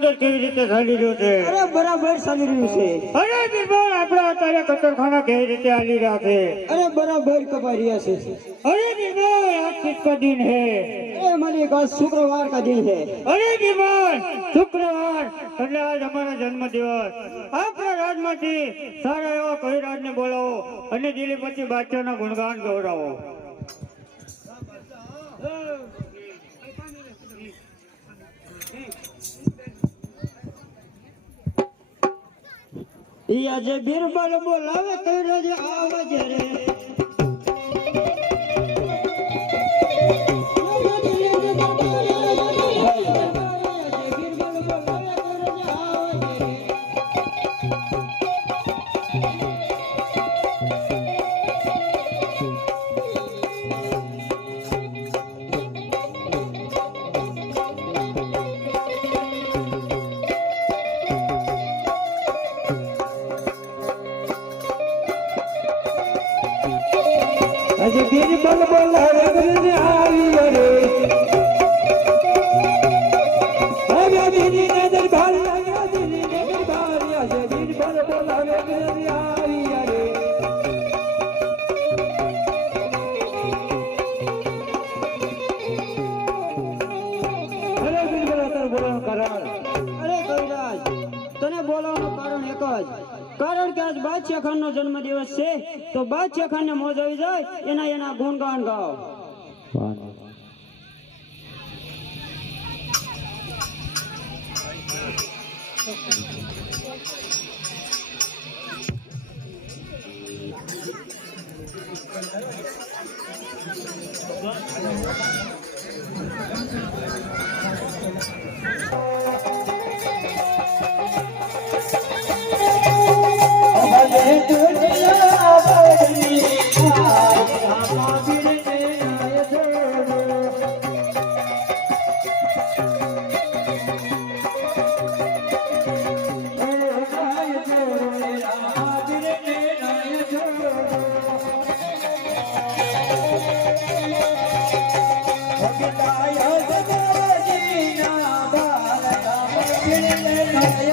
અંદર કેવી રીતે ચાલી રહ્યું છે? અરે બરાબર ચાલી રહ્યું છે. અરે બિરબલ આપણે અત્યારે કતરખાના કેવી રીતે હાલી રહ્યા છે? અરે બરાબર કપાઈ રહ્યા છે. अरे बीरबल आज किसका दिन है? अरे मालिक आज शुक्रवार का दिन है. अरे बीरबल शुक्रवार એટલે આજ અમારો જન્મદિવસ. આપણા રાજમાંથી સારા એવા કવિરાજને બોલાવો અને દિલીપતિ બાદશાહના ગુણગાન ગૌરવો. આજે બીરબલ બોલાવે કવિરાજ આવજે રે. આજે બીરબલ બોલાવે કવિરાજ આવી રે. હવે દીની નજર ભાર લાગ્યા દીની નજર ભાર. આજે બીરબલ બોલાવે કવિરાજ આવી રે. અરે બીરબલ તાર બોલાવવાનું કારણ? અરે કવિરાજ તને બોલાવવાનું કારણ એક જ કારણ કે આજ બાદશાહ ખાન નો જન્મદિવસ છે તો બાદશાહ ખાન ને મોજ આવી જાય એના ગુણગાન ગાઓ.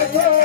Bye.